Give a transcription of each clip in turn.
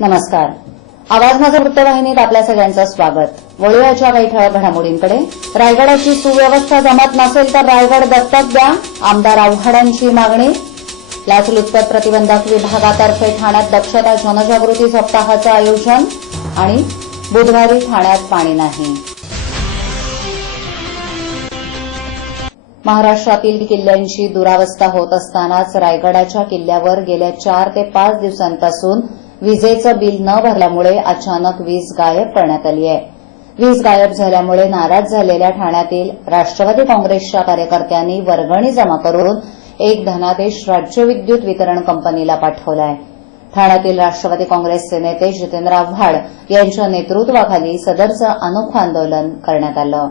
नमस्कार. आवाज माझा वृत्तवाहिनीत आपल्या सगळ्यांचं स्वागत. वळूयाच्या काही ठळक घडामोडींकडे. रायगडाची सुव्यवस्था जमत नसेल तर रायगड दत्तक द्या, आमदार आव्हाडांची मागणी. लाचलुचपत प्रतिबंधक विभागातर्फे ठाण्यात दक्षता जनजागृती सप्ताहाचं आयोजन. आणि बुधवारी ठाण्यात पाणी नाही. महाराष्ट्रातील किल्ल्यांची दुरावस्था होत असतानाच रायगडाच्या किल्ल्यावर गेल्या 4 ते 5 दिवसांपासून विजेचं बिल न भरल्यामुळे अचानक वीज गायब करण्यात आली आहे. वीज गायब झाल्यामुळे नाराज झालेल्या ठाण्यातील राष्ट्रवादी काँग्रेसच्या कार्यकर्त्यांनी वर्गणी जमा करून एक धनादेश राज्य विद्युत वितरण कंपनीला पाठवला आहे. ठाण्यातील राष्ट्रवादी काँग्रेसचे नेते जितेंद्र आव्हाड यांच्या नेतृत्वाखाली सदरचं अनोखं आंदोलन करण्यात आलं.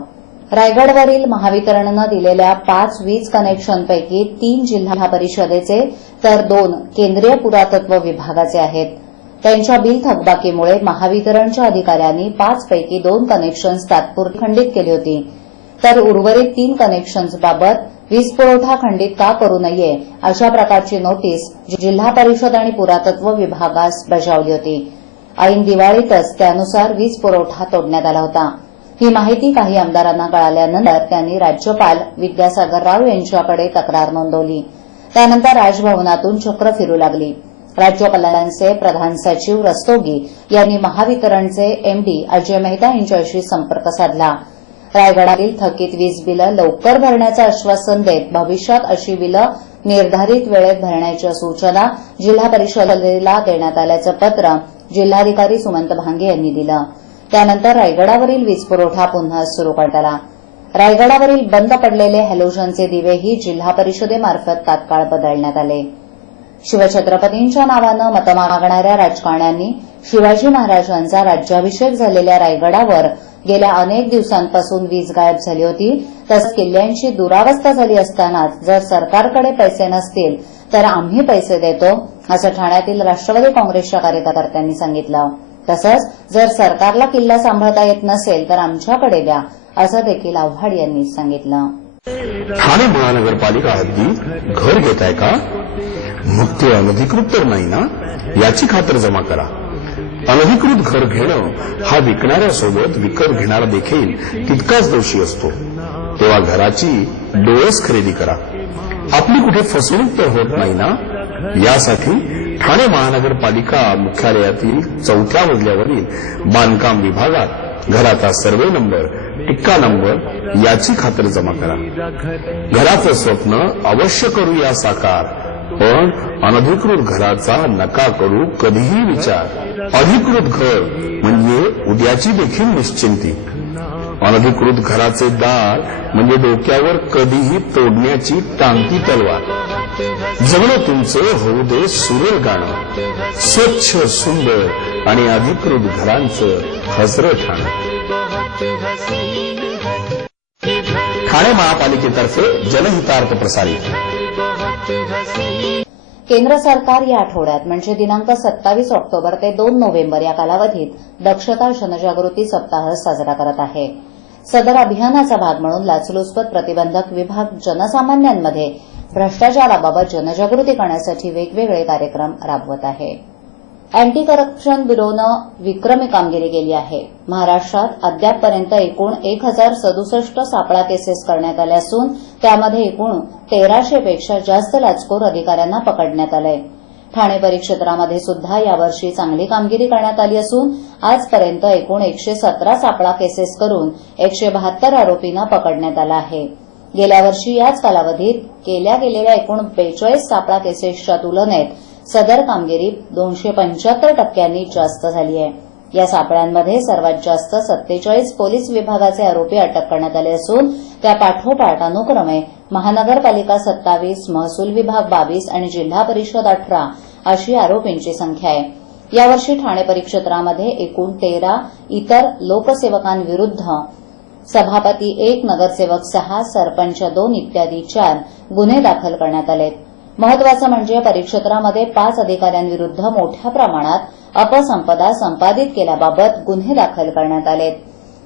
रायगडवरील महावितरणनं दिलेल्या 5 वीज कनेक्शनपैकी 3 जिल्हा परिषदेचे तर 2 केंद्रीय पुरातत्व विभागाचे आहेत. त्यांच्या बिल थकबाकीमुळे महावितरणच्या अधिकाऱ्यांनी 5 पैकी 2 कनेक्शन्स तात्पुरती खंडित केली होती, तर उर्वरित 3 कनेक्शन्सबाबत वीज पुरवठा खंडित का करू नये अशा प्रकारची नोटीस जिल्हा परिषद आणि पुरातत्व विभागास बजावली होती. ऐन दिवाळीतच त्यानुसार वीज पुरवठा तोडण्यात आला होता. ही माहिती काही आमदारांना कळाल्यानंतर त्यांनी राज्यपाल विद्यासागर राव यांच्याकडे तक्रार नोंदवली. त्यानंतर राजभवनातून चक्र फिरू लागली. राज्यपालांचे प्रधान सचिव रस्तोगी यांनी महावितरणचे एमडी अजय मेहता यांच्याशी संपर्क साधला. रायगडातील थकीत वीज बिलं लवकर भरण्याचं आश्वासन देत भविष्यात अशी बिलं निर्धारित वेळेत भरण्याच्या सूचना जिल्हा परिषदेला देण्यात आल्याचं पत्र जिल्हाधिकारी सुमंत भांगे यांनी दिलं. त्यानंतर रायगडावरील वीज पुरवठा पुन्हा सुरू करण्यात आला. रायगडावरील बंद पडलेले हॅलोजनचे दिवेही जिल्हा परिषदेमार्फत तात्काळ बदलण्यात आले. शिवछत्रपतींच्या नावानं मतं मागणाऱ्या राजकारण्यांनी शिवाजी महाराजांचा राज्याभिषेक झालेल्या रायगडावर गेल्या अनेक दिवसांपासून वीज गायब झाली होती. तसंच किल्ल्यांची दुरावस्था झाली असतानाच जर सरकारकडे पैसे नसतील तर आम्ही पैसे देतो असं ठाण्यातील राष्ट्रवादी काँग्रेसच्या कार्यकर्त्यांनी सांगितलं. तसंच जर सरकारला किल्ला सांभाळता येत नसेल तर आमच्याकडे द्या असं देखील आव्हाड यांनी सांगितलं. ठाणे महानगरपालिका हद्दीत घर घेताय का? मग ते अनधिकृत तर नाही ना, याची खातर जमा करा. अनधिकृत घर घेणं हा विकणाऱ्यासोबत विकत घेणारा देखील तितकाच दोषी असतो. तेव्हा घराची डोळस खरेदी करा. आपली कुठे फसवणूक तर होत नाही ना, यासाठी ठाणे महानगरपालिका मुख्यालयातील 4थ्या मजल्यावरील बांधकाम विभागात घराचा सर्वे नंबर, टिक्का नंबर याची खातर जमा करा. घराचं स्वप्न अवश्य करूया साकार, पण अनधिकृत घराचा नका करू कधीही विचार. अधिकृत घर म्हणजे उद्याची देखील निश्चिंती. अनधिकृत घराचे दार म्हणजे डोक्यावर कधीही तोडण्याची टांगती तलवार. जगणं तुमचं होऊ दे सुरेल गाणं, स्वच्छ सुंदर आणि अधिकृत घरांचं हजरं ठाणं. ठाणे महापालिकेतर्फे जनहितार्थ प्रसारित. केंद्र सरकार या आठवड्यात म्हणजे दिनांक 27 ऑक्टोबर ते 2 नोव्हेंबर या कालावधीत दक्षता जनजागृती सप्ताह साजरा करत आहे. सदर अभियानाचा भाग म्हणून लाचलुचपत प्रतिबंधक विभाग जनसामान्यांमध्ये भ्रष्टाचाराबाबत जनजागृती करण्यासाठी वेगवेगळे कार्यक्रम राबवत आहे. अँटी करप्शन ब्युरोनं विक्रमी कामगिरी केली आहे. महाराष्ट्रात अद्यापपर्यंत एकूण 1067 सापळा केसेस करण्यात आल्या असून त्यामध्ये एकूण 1300 पेक्षा जास्त लाचखोर अधिकाऱ्यांना पकडण्यात आलंय. ठाणे परिक्षेत्रामध्ये सुद्धा यावर्षी चांगली कामगिरी करण्यात आली असून आजपर्यंत एकूण 117 सापळा केसेस करून 172 आरोपींना पकडण्यात आलं आहे. गेल्या वर्षी याच कालावधीत केल्या गेलेल्या एकूण 42 सापळा केसेसच्या तुलनेत सदर कामगिरी 275% जास्त झाली आहे. या सापळ्यांमध्ये सर्वात जास्त 47 पोलीस विभागाचे आरोपी अटक करण्यात आले असून त्या पाठोपाठ अनुक्रमे महानगरपालिका 27, महसूल विभाग 22 आणि जिल्हा परिषद 18 अशी आरोपींची संख्या आहे. यावर्षी ठाणे परिक्षेत्रामध्ये एकूण 13, इतर लोकसेवकांविरुद्ध सभापती 1, नगरसेवक 6, सरपंच 2 इत्यादी 4 गुन्हे दाखल करण्यात आलेत. महत्वाचं म्हणजे परिक्षेत्रामध्ये 5 अधिकाऱ्यांविरुद्ध मोठ्या प्रमाणात अपसंपदा संपादित केल्याबाबत गुन्हे दाखल करण्यात आलेत.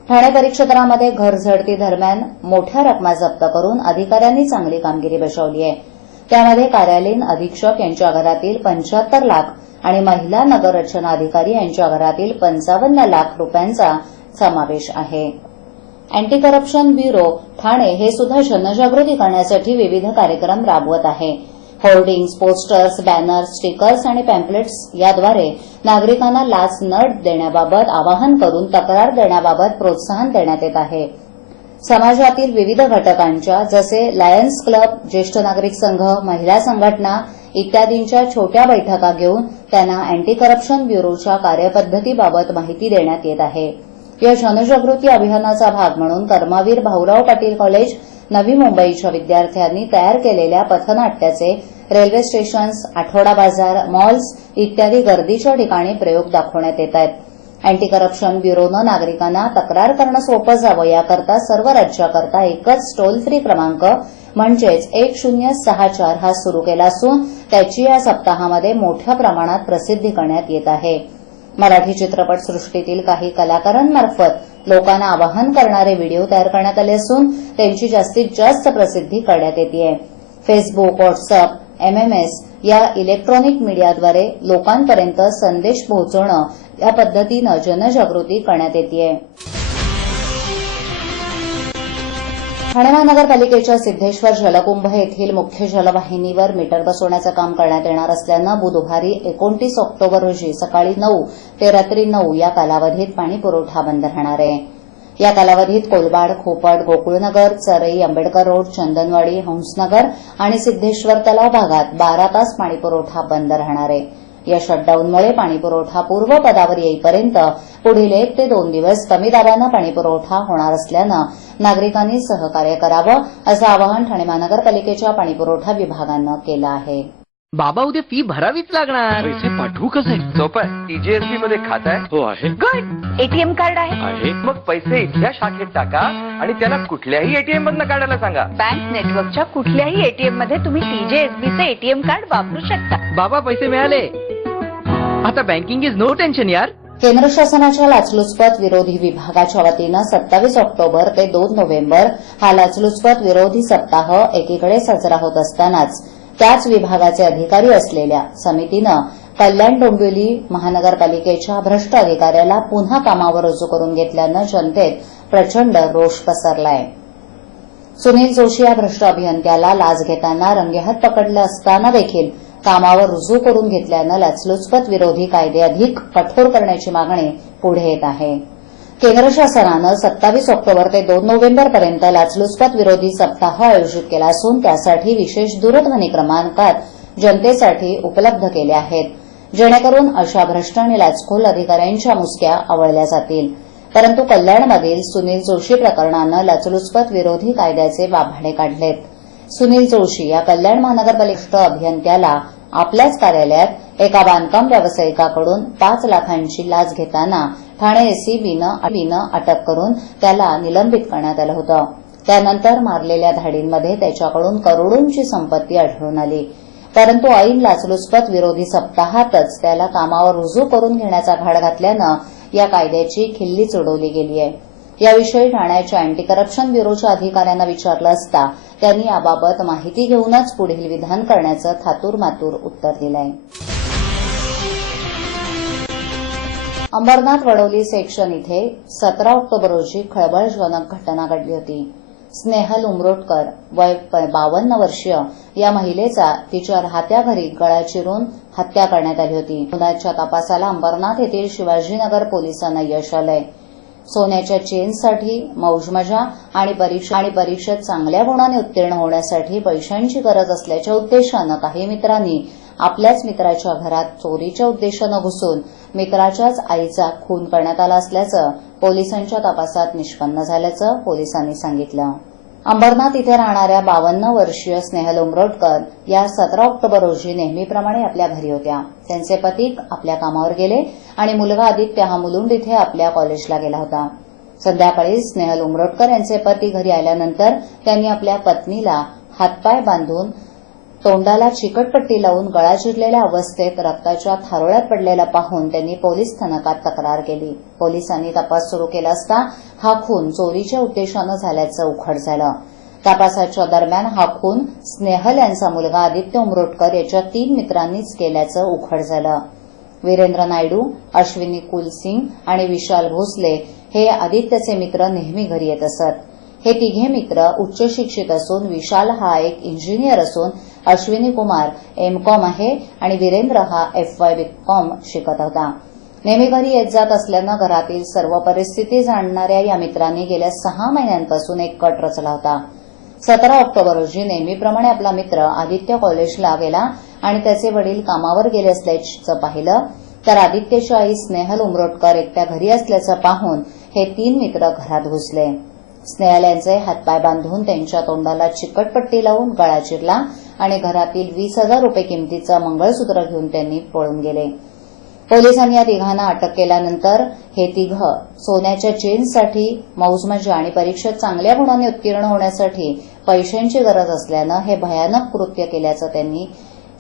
ठाणे परिक्षेत्रामध्ये घर झडती दरम्यान मोठ्या रकमा जप्त करून अधिकाऱ्यांनी चांगली कामगिरी बजावली आहे. त्यामध्ये कार्यालयीन अधीक्षक यांच्या घरातील 75 लाख आणि महिला नगररचना अधिकारी यांच्या घरातील 55 लाख रुपयांचा समावेश आहे. अँटी करप्शन ब्युरो ठाणे हे सुद्धा जनजागृती करण्यासाठी विविध कार्यक्रम राबवत आहे. होर्डिंग्स, पोस्टर्स, बॅनर्स, स्टिकर्स आणि पॅम्पलेट्स याद्वारे नागरिकांना लाच न देण्याबाबत आवाहन करून तक्रार देण्याबाबत प्रोत्साहन देण्यात येत आहे. समाजातील विविध घटकांच्या जसे लायन्स क्लब, ज्येष्ठ नागरिक संघ, महिला संघटना इत्यादींच्या छोट्या बैठका घेऊन त्यांना अँटी करप्शन ब्युरोच्या कार्यपद्धतीबाबत माहिती देण्यात येत आहे. या जनजागृती अभियानाचा भाग म्हणून कर्मवीर भाऊराव पाटील कॉलेज, नवी मुंबईच्या विद्यार्थ्यांनी तयार केलेल्या पथनाट्याचे रेल्वे स्टेशन्स, आठवडा बाजार, मॉल्स इत्यादी गर्दीच्या ठिकाणी प्रयोग दाखवण्यात येत आहेत. अँटी करप्शन ब्युरोनं नागरिकांना तक्रार करणं सोपं जावं याकरता सर्व राज्याकरता एकच टोल फ्री क्रमांक म्हणजेच 1064 हा सुरू केला असून त्याची या सप्ताहामध्ये मोठ्या प्रमाणात प्रसिद्धी करण्यात येत आहे. मराठी चित्रपट सृष्टीतील काही कलाकारांमार्फत लोकांना आवाहन करणारे व्हिडिओ तयार करण्यात आले असून त्यांची जास्तीत जास्त प्रसिद्धी करण्यात येते. फेसबुक, व्हॉट्सअप, एमएमएस या इलेक्ट्रॉनिक मीडियाद्वारे लोकांपर्यंत संदेश पोहोचवणं या पद्धतीनं जनजागृती करण्यात येते. ठाणे महानगरपालिकेच्या सिद्धेश्वर जलकुंभ येथील मुख्य जलवाहिनीवर मीटर बसवण्याचं काम करण्यात येणार असल्यानं बुधवारी 29 ऑक्टोबर रोजी सकाळी 9 ते रात्री 9 या कालावधीत पाणीपुरवठा बंद राहणार आहे. या कालावधीत कोलबाड, खोपड, गोकुळनगर, चरई, आंबेडकर रोड, चंदनवाडी, हंसनगर आणि सिद्धेश्वर तलाव भागात 12 तास पाणीपुरवठा बंद राहणार आहे. या शटडाऊनमुळे पाणीपुरवठा पूर्वपदावर येईपर्यंत पुढील 1 ते 2 दिवस कमी दाबानं पाणीपुरवठा होणार असल्यानं नागरिकांनी सहकार्य करावं असं आवाहन ठाणे महानगरपालिकेच्या पाणीपुरवठा विभागानं केलं आहे. बाबा उद्या फी भरावीच लागणार. पैसे पाठवू कसे? सोपं. टीजीएसबी मध्ये खातं आहे? हो आहे. गुड. एटीएम कार्ड आहे? मग पैसे इथल्या शाखेत टाका आणि त्याला कुठल्याही एटीएम मधनं काढायला सांगा. बँक नेटवर्कच्या कुठल्याही एटीएम मध्ये तुम्ही टीजेएसबीचे एटीएम कार्ड वापरू शकता. बाबा पैसे मिळाले. आता बँकिंग इज नो टेन्शन यार. केंद्र शासनाच्या लाचलुचपत विरोधी विभागाच्या वतीनं 27 ऑक्टोबर ते 2 नोव्हेंबर हा लाचलुचपत विरोधी सप्ताह एकीकडे साजरा होत असतानाच त्याच विभागाचे अधिकारी असलेल्या समितीनं कल्याण डोंबिवली महानगरपालिकेच्या भ्रष्ट अधिकाऱ्याला पुन्हा कामावर रुजू करून घेतल्यानं जनतेत प्रचंड रोष पसरलाय. सुनील जोशी या भ्रष्ट अभियंत्याला लाच घेताना रंगेहात पकडलं असताना देखील कामावर रुजू करून घेतल्यानं लाचलुचपत विरोधी कायदे अधिक कठोर करण्याची मागणी पुढे येत आहे. केंद्र शासनानं 27 ऑक्टोबर ते 2 नोव्हेंबरपर्यंत लाचलुचपत विरोधी सप्ताह आयोजित केला असून त्यासाठी विशेष दूरध्वनी क्रमांकात जनतेसाठी उपलब्ध केले आहेत, जेणेकरून अशा भ्रष्ट आणि लाचखोर अधिकाऱ्यांच्या मुसक्या आवळल्या जातील. परंतु कल्याणमधील सुनील जोशी प्रकरणानं लाचलुचपत विरोधी कायद्याचे वाभाडे काढलेत. सुनील जोशी या कल्याण महानगरपालिका अभियंत्याला आपल्याच कार्यालयात एका बांधकाम व्यावसायिकाकडून 5 लाखांची लाच घेताना ठाणे एसीबीनं अटक करून त्याला निलंबित करण्यात आलं होतं. त्यानंतर मारलेल्या धाडींमध्ये त्याच्याकडून करोडोंची संपत्ती आढळून आली. परंतु ऐन लाचलुचपत विरोधी सप्ताहातच त्याला कामावर रुजू करून घेण्याचा घाट घातल्यानं या कायद्याची खिल्लीच उडवली गेली आहे. याविषयी ठाण्याच्या अँटी करप्शन ब्युरोच्या अधिकाऱ्यांना विचारलं असता त्यांनी याबाबत माहिती घेऊनच पुढील विधान करण्याचं थातूरमातूर उत्तर दिलं आहे. अंबरनाथ वडोली सेक्शन इथे 17 ऑक्टोबर रोजी खळबळजनक घटना घडली होती. स्नेहल उमरोटकर वय 52 वर्षीय या महिलेचा तिच्या राहत्या घरी गळा चिरून हत्या करण्यात आली होती. गुन्ह्याच्या तपासाला अंबरनाथ येथील शिवाजीनगर पोलिसांना यश आलंय. सोन्याच्या चेनसाठी मौजमजा आणि परीक्षेत चांगल्या गुणाने उत्तीर्ण होण्यासाठी पैशांची गरज असल्याच्या उद्देशानं काही मित्रांनी आपल्याच मित्राच्या घरात चोरीच्या उद्देशानं घुसून मित्राच्याच आईचा खून करण्यात आला असल्याचं पोलिसांच्या तपासात निष्पन्न झाल्याचं पोलिसांनी सांगितलं. अंबरनाथ इथे राहणाऱ्या 52 वर्षीय स्नेहल उमरोटकर या 17 ऑक्टोबर रोजी नेहमीप्रमाणे आपल्या घरी होत्या. त्यांचे पती आपल्या कामावर गेले आणि मुलगा आदित्य हा मुलुंड इथे आपल्या कॉलेजला गेला होता. संध्याकाळी स्नेहल उमरोटकर यांचे पती घरी आल्यानंतर त्यांनी आपल्या पत्नीला हातपाय बांधून तोंडाला चिकटपट्टी लावून गळा चिरलेल्या अवस्थेत रक्ताच्या थारोळ्यात पडलेला पाहून त्यांनी पोलीस स्थानकात तक्रार केली. पोलिसांनी तपास सुरू केला असता हा खून चोरीच्या उद्देशानं झाल्याचं उघड झालं. तपासाच्या दरम्यान हा खून स्नेहल यांचा मुलगा आदित्य उमरोटकर याच्या 3 मित्रांनीच केल्याचं उघड झालं. वीरेंद्र नायडू, अश्विनी कुलसिंग आणि विशाल भोसले हे आदित्यचे मित्र नेहमी घरी येत असत. हे तिघे मित्र उच्च शिक्षित असून विशाल हा एक इंजिनियर असून अश्विनी कुमार एमकॉम आहे आणि वीरेंद्र हा FY BCom शिकत होता. नेहमी घरी येत जात असल्यानं घरातील सर्व परिस्थिती जाणणाऱ्या या मित्रांनी गेल्या 6 महिन्यांपासून एक कट रचला होता. 17 ऑक्टोबर रोजी नेहमीप्रमाणे आपला मित्र आदित्य कॉलेजला गेला आणि त्याचे वडील कामावर गेले असल्याचं पाहिलं तर आदित्यची आई स्नेहल उमरोटकर एकट्या घरी असल्याचं पाहून हे 3 मित्र घरात घुसले. स्नेहल यांचे हातपाय बांधून त्यांच्या तोंडाला चिकटपट्टी लावून गळा चिरला आणि घरातील 20,000 रुपये किमतीचं मंगळसूत्र घेऊन त्यांनी पळून गेले. पोलिसांनी या तिघांना अटक केल्यानंतर हे तिघं सोन्याच्या चेनसाठी, मौजमजा आणि परीक्षेत चांगल्या गुणांनी उत्तीर्ण होण्यासाठी पैशांची गरज असल्यानं हे भयानक कृत्य केल्याचं त्यांनी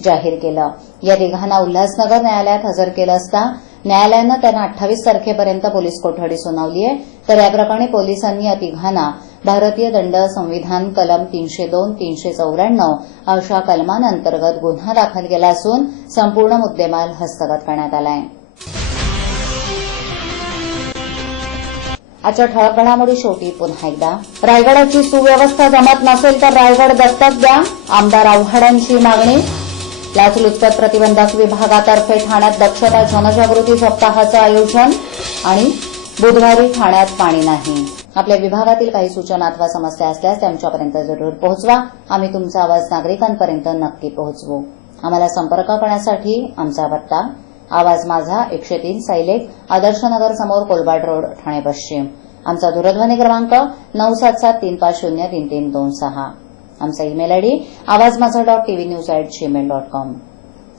जाहीर केलं. या तिघांना उल्हासनगर न्यायालयात हजर केलं असता न्यायालयानं त्यांना 28 तारखेपर्यंत पोलीस कोठडी सुनावली आहे. तर या प्रकरणी पोलिसांनी या तिघांना भारतीय दंड संविधान कलम 302, 394 अशा कलमांअंतर्गत गुन्हा दाखल केला असून संपूर्ण मुद्देमाल हस्तगत करण्यात आला आहे. आजच्या ठळक घडामोडी शेवटी पुन्हा एकदा रायगडाची सुव्यवस्था जमत नसेल तर रायगड दत्तक द्या, आमदार आव्हाडांची मागणी. लाचलुचपत प्रतिबंधक विभागातर्फे ठाण्यात दक्षता जनजागृती सप्ताहाचं आयोजन आणि बुधवारी ठाण्यात पाणी नाही. आपल्या विभागातील काही सूचना अथवा समस्या असल्यास त्या आमच्यापर्यंत जरूर पोहोचवा. आम्ही तुमचा आवाज नागरिकांपर्यंत नक्की पोहोचवू. आम्हाला संपर्क करण्यासाठी आमचा पत्ता आवाज माझा 103 सायलेक, आदर्शनगर समोर कोलबाड रोड, ठाणे पश्चिम. आमचा दूरध्वनी क्रमांक 9773503326. आमचा ईमेल आयडी awazmaza.tvnews@gmail.com.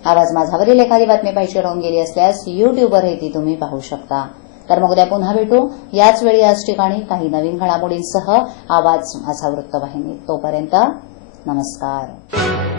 आवाज माझावरील एखादी बातमी पाहिजे राहून गेली असल्यास YouTubeवरही ती तुम्ही पाहू शकता. तर मग उद्या पुन्हा भेटू याच वेळी याच ठिकाणी काही नवीन घडामोडींसह आवाज माझा वृत्तवाहिनी. तोपर्यंत नमस्कार.